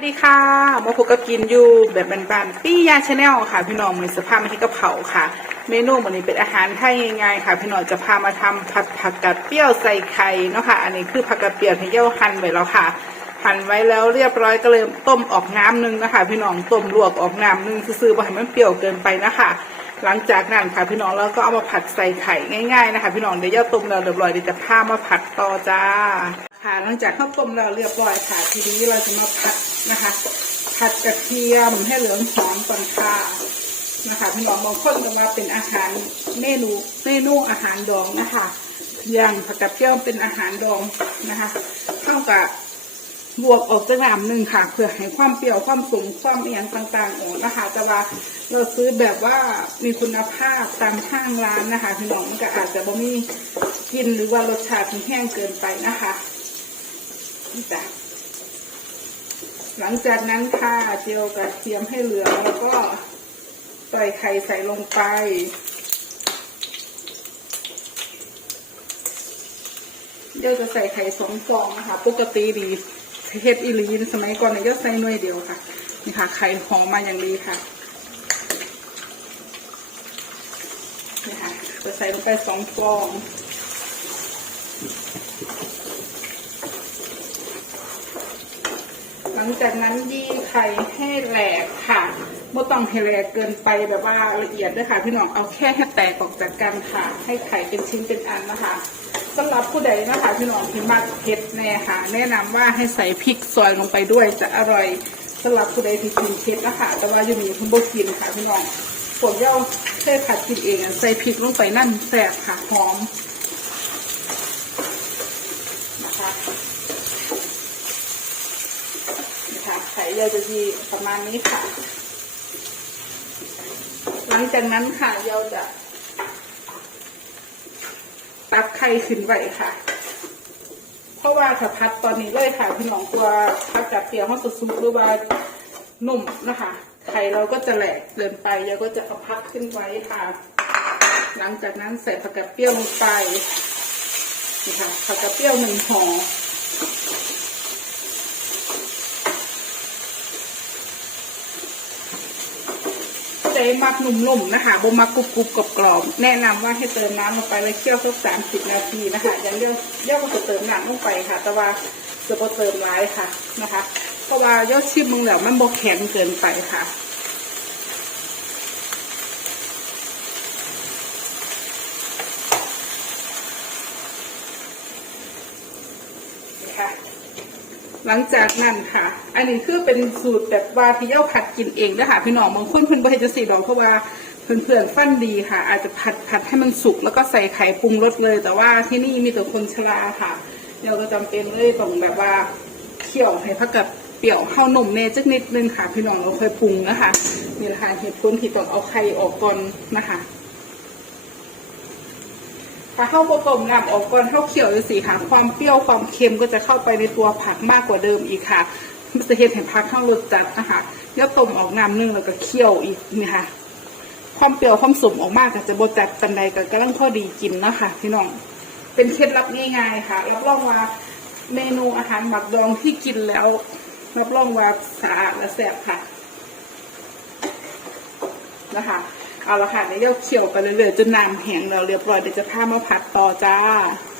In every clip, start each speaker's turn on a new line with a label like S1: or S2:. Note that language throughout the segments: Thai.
S1: สวัสดีค่ะมาพบกับกินอยู่แบบบานๆปี้ยาชาแนลค่ะ พี่น้องมีสภาพมาที่กระเพราค่ะ เมนูวันนี้เป็นอาหารไทยง่ายๆค่ะ พี่น้องจะพามาทำผัดผักกาดเปรี้ยวใส่ไข่เนาะค่ะ อันนี้คือผักกาดเปรี้ยวที่เย่าหั่นไว้แล้วค่ะ หั่นไว้แล้วเรียบร้อยก็เลยต้มออกน้ำนึงนะคะ พี่น้องต้มลวกออกน้ำนึงซื่อๆบ่ให้มันเปรี้ยวเกินไปนะคะ หลังจากนั้นค่ะพี่น้องเราก็เอามาผัดใส่ไข่ง่ายๆนะคะ พี่น้องเดี๋ยวย่าต้มแล้วเรียบร้อยเดี๋ยวจะพามาผัดต่อจ้าค่ะหลังจากข้าวต้มเราเรียบร้อยค่ะ ทีนี้เราจะมาผัด นะคะ ผัดกระเทียมให้เหลืองหอมก่อนค่ะนะคะพี่น้องบางคนก็มาเป็นอาหารเมนูเมนูอาหารดองนะคะอย่างผักกาดเปรี้ยวเป็นอาหารดองนะคะเท่ากับบวกออกจากน้ำหนึ่งค่ะเพื่อให้ความเปรี้ยวความสูงความเอียงต่างๆออกนะคะ แต่ว่าเราซื้อแบบว่ามีคุณภาพตามห้างร้านนะคะพี่น้องก็อาจจะบ่มีกินหรือว่ารสชาติที่แห้งเกินไปนะคะนี่จ้ะ หลังจากนั้นค่ะเจียวกระเทียมให้เหลืองแล้วก็ใส่ไข่ใส่ลงไป เดี๋ยวจะใส่ไข่สองฟองนะคะ ปกติดีเฮ็ดอีลีนสมัยก่อนเนี่ยจะใส่หน่วยเดียวค่ะ นี่ค่ะ ไข่หอมมาอย่างดีค่ะนี่ค่ะจะใส่ลงไปสองฟอง หลัง จากนั้นยีไข่ให้แหลกค่ะไม่ต้องให้แหลกเกินไปแบบว่าละเอียดด้วยค่ะพี่น้องเอาแค่ให้แตกออกจากกันค่ะ ให้ไข่เป็นชิ้นเป็นอันนะคะสำหรับผู้ใดนะคะพี่น้องที่มักเผ็ดแน่ค่ะ แนะนำว่าให้ใส่พริกซอยลงไปด้วยจะอร่อยสำหรับผู้ใดที่กินเผ็ดนะคะแต่ว่าอยู่นี่คุณบ่กินค่ะพี่น้องพวกเย่าเคยผัดกินเองใส่พริกลงไปนั่นแซ่บค่ะหอมนะคะ ใส่เราจะดีประมาณนี้ค่ะ หลังจากนั้นค่ะเราจะตักไข่ขึ้นไว้ค่ะ เพราะว่าถ้าพัดตอนนี้เลยค่ะพี่น้องตัวพัดกับเปียกห้องสุกๆหรือว่านุ่มนะคะไข่เราก็จะแหลกเกินไปเราก็จะเอาพักขึ้นไว้ค่ะ หลังจากนั้นใส่ผักกาดเปรี้ยวลงไปนี่ค่ะผักกาดเปรี้ยวหนึ่งห่อ มักนุ่มๆนะคะบ่มักกรุบกรุบกรอบกรอบๆแนะนำว่าให้เติมน้ำลงไปแล้วเคี่ยวสักสามสิบนาทีนะคะอย่างเดียวเย่าก็จะเติมน้ำลงไปค่ะ แต่ว่าจะบ่เติมร้ายค่ะนะคะ เพราะว่ายอดชิมมึงแล้วมันบ่แข็งเกินไปค่ะนะค่ะ หลังจากนั้นค่ะ อันนี้คือเป็นสูตรแบบว่าพี่เย้าผัดกินเองนะคะพี่น้องบางคนเพิ่นบ่เฮ็ดจังซี่ดอกเพราะว่าเพื่อนๆฟันดีค่ะ อาจจะผัดผัดให้มันสุกแล้วก็ใส่ไข่ปรุงรสเลย แต่ว่าที่นี่มีแต่คนชราค่ะเราก็จำเป็นเลยต้องแบบว่าเคี่ยวให้ผักกับเปรี้ยวเข้านมเนจักนิดนึงค่ะ พี่น้องเราค่อยปรุงนะคะนี่แหละค่ะเหตุผลที่ต้องเอาไข่ออกก่อนนะคะ ถ้าเข้าโบต้มน้ำออกก่อนเข้าเคี่ยวจะสีค่ะ ความเปรี้ยวความเค็มก็จะเข้าไปในตัวผักมากกว่าเดิมอีกค่ะมันจะเห็นเห็นผักข้างรสจัดนะคะแล้วต้มออกน้ำนึ่งแล้วก็เคี่ยวอีกนี่ค่ะความเปรี้ยวความสมออกมากก็จะบดจัดปันใดก็กำลังพอดีกินนะคะพี่น้องเป็นเคล็ดลับง่ายๆค่ะรับรองว่าเมนูอาหารหมักดองที่กินแล้วรับรองว่าสะอาดและแซ่บค่ะนะคะ เอาละค่ะเดี๋ยวเคี่ยวไปเรื่อยๆจนน้ำแห้งแล้วเรียบร้อยเดี๋ยวจะพามาผัดต่อจ้า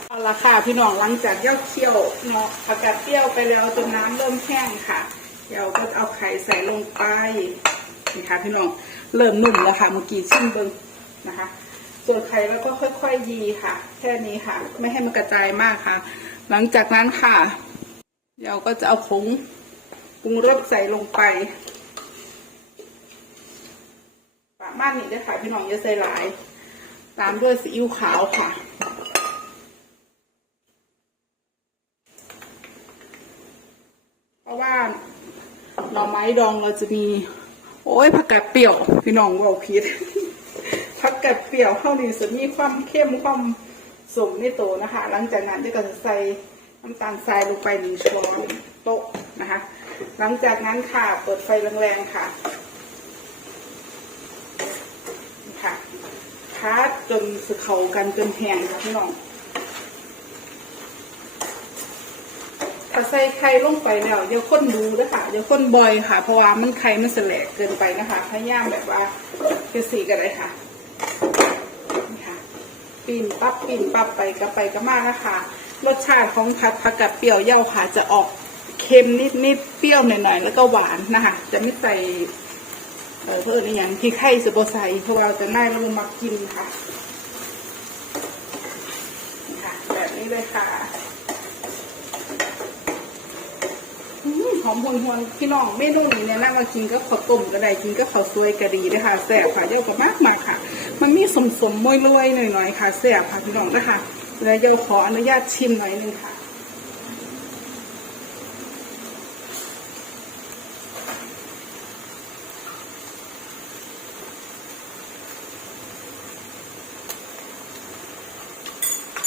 S1: เอาละค่ะพี่น้องหลังจากเย่าเคี่ยวเนาะผักกาดเปรี้ยวไปแล้วจนน้ำเริ่มแห้งค่ะเดี๋ยวก็เอาไข่ใส่ลงไปนี่ค่ะพี่น้องเริ่มนุ่มแล้วค่ะเมื่อกี้ชิมเบิ้งนะคะ ส่วนไข่แล้วก็ค่อยๆยีค่ะ แค่นี้ค่ะ ไม่ให้มันกระจายมากค่ะ หลังจากนั้นค่ะเราก็จะเอาผงปรุงรสใส่ลงไป ประมาณนี้ด้วยค่ะพี่น้องอย่าใส่หลาย ตามด้วยซีอิ๊วขาวค่ะเพราะว่าหน่อไม้ดองเราจะมี โอ้ยผักกาดเปรี้ยว พี่น้องว่าผิดผักกาดเปรี้ยวเข้านี่จะมีความเข้มความสมในตัวนะคะ หลังจากนั้นก็จะใส่น้ำตาลทรายลงไปหนึ่งช้อนโต๊ะนะคะ หลังจากนั้นค่ะเปิดไฟแรงๆค่ะพัด จนสเขากันจนแห้งค่ะพี่น้องถ้าใส่ไข่ลงไปแล้วอย่าข้นดูนะคะอย่าข้นบ่อยค่ะ เพราะว่ามันไข่มันแสลกเกินไปนะคะพยายามแบบว่าคือสีกันเลยค่ะนี่ค่ะปีนปั๊บปีนปั๊บไปก็ไปก็มานะคะ รสชาติของผัดผักกาดเปรี้ยวเย่าค่ะ จะออกเค็มนิดนิดๆเปรี้ยวหน่อยๆแล้วก็หวานนะคะ จะไม่ใส่เออเพื่อนอย่างที่ไข่สโบใส่เพราะว่าจะน่าลงมากินค่ะนี่ค่ะ แบบนี้ เลยค่ะหอมหวนหวนพี่น้องเมนูนี้เนี่ยน่ามากินก็ข้าวต้มก็ได้กินก็ข้าวซวยก็ดีนะคะแซ่บค่ะเย่าก็มากมากค่ะ มันมีสมสมมวยรวยหน่อยๆค่ะแซ่บค่ะพี่น้องนะคะแล้วเยาขออนุญาตชิมหน่อยหนึงค่ะ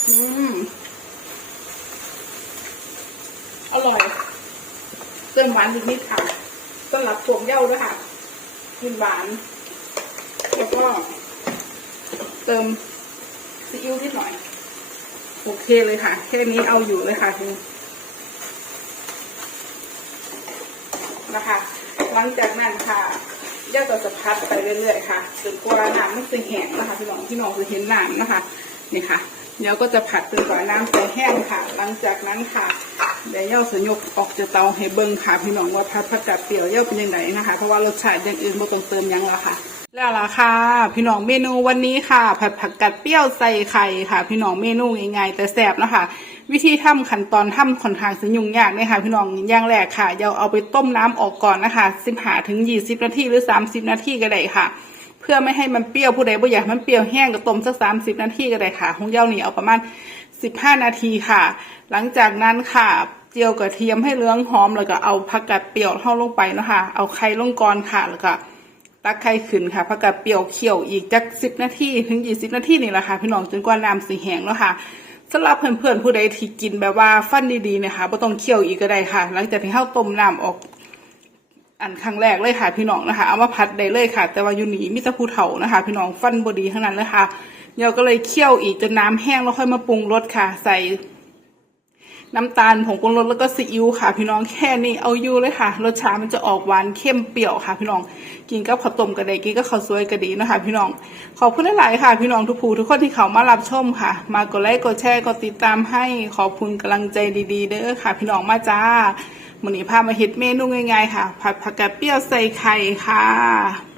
S1: อืม อร่อยเติมหวานอีกนิดค่ะสำหรับพวกเย้าด้วยค่ะกินหวาน แล้วก็ เติมซีอิ๊วนิดหน่อย โอเคเลยค่ะ แค่นี้เอาอยู่เลยค่ะคุณนะคะหลังจากนั้นค่ะย่าก็จะพัดไปเรื่อยๆค่ะจนกว่าน้ำมันจะแห้งนะคะพี่น้องพี่น้องจะเห็นน้ำนะคะนี่ค่ะเดี๋ยวก็จะผัดจนกว่าน้ำจะแห้งค่ะ หลังจากนั้นค่ะ เดี๋ยวเย่าสยกออกจากเตาให้เบิ้งค่ะพี่น้องว่าผัดผักกาดเปรี้ยวเย่าเป็นยังไงนะคะ เพราะว่ารสชาติอย่างอื่นไม่ต้องเติมยังแล้วค่ะ แล้วล่ะค่ะ พี่น้องเมนูวันนี้ค่ะ ผัดผักกาดเปรี้ยวใส่ไข่ค่ะ พี่น้องเมนูง่ายๆแต่แซ่บนะคะวิธีทำขั้นตอนทำค่อนข้างสิยุ่งยากเลยค่ะพี่น้องอย่างแรกค่ะเดี๋ยวเอาไปต้มน้ำออกก่อนนะคะสิบหาถึงยี่สิบนาทีหรือสามสิบนาทีก็ได้ค่ะเพื่อไม่ให้มันเปรี้ยวผู้ใดบ่อยากมันเปรี้ยวแห้งก็ต้มสักสามสิบนาทีก็ได้ค่ะของเย้านี่เอาประมาณ สิบห้านาทีค่ะ หลังจากนั้นค่ะ เจียวกระเทียมให้เหลืองหอมแล้วก็เอาผักกาดเปรี้ยวเข้าลงไปเนาะคะเอาไข่ลงก่อนค่ะแล้วก็ตักไข่ขึ้นค่ะผักกาดเปรี้ยวเคี่ยวอีกจักสิบนาทีถึงยี่สิบนาทีนี่แหละค่ะ พี่น้องจนกว่าน้ำสีแห้งแล้วค่ะสำหรับเพื่อนๆผู้ใดที่กินแบบว่าฟันดีๆนะคะไม่ต้องเคี่ยวอีกก็ได้ค่ะ หลังจากที่เข้าต้มน้ำออกอันครั้งแรกเลยค่ะพี่น้องนะคะ เอามาผัดได้เลยค่ะ แต่ว่าอยู่นี่มิตรภูเถานะคะ พี่น้องฟันบดีทั้งนั้นเลยค่ะ เดี๋ยวก็เลยเคี่ยวอีกจนน้ำแห้งแล้วค่อยมาปรุงรสค่ะ ใส่น้ำตาลผงปรุงรสแล้วก็ซีอิ๊วค่ะ พี่น้องแค่นี้เอาอยู่เลยค่ะ รสชาติมันจะออกหวานเข้มเปรี้ยวค่ะ พี่น้องกินกับข้าวต้มก็ได้กินกับข้าวสวยก็ดีนะคะ พี่น้องขอบคุณหลายๆค่ะ พี่น้องทุกผู้ทุกคนที่เขามารับชมค่ะ มากดไลค์กดแชร์กดติดตามให้ขอบคุณกำลังใจดีๆเด้อค่ะ พี่น้องมาจ้ามือนี้พามาเฮ็ดเมนูง่ายๆค่ะ ผัดผักกาดเปรี้ยวใส่ไข่ค่ะ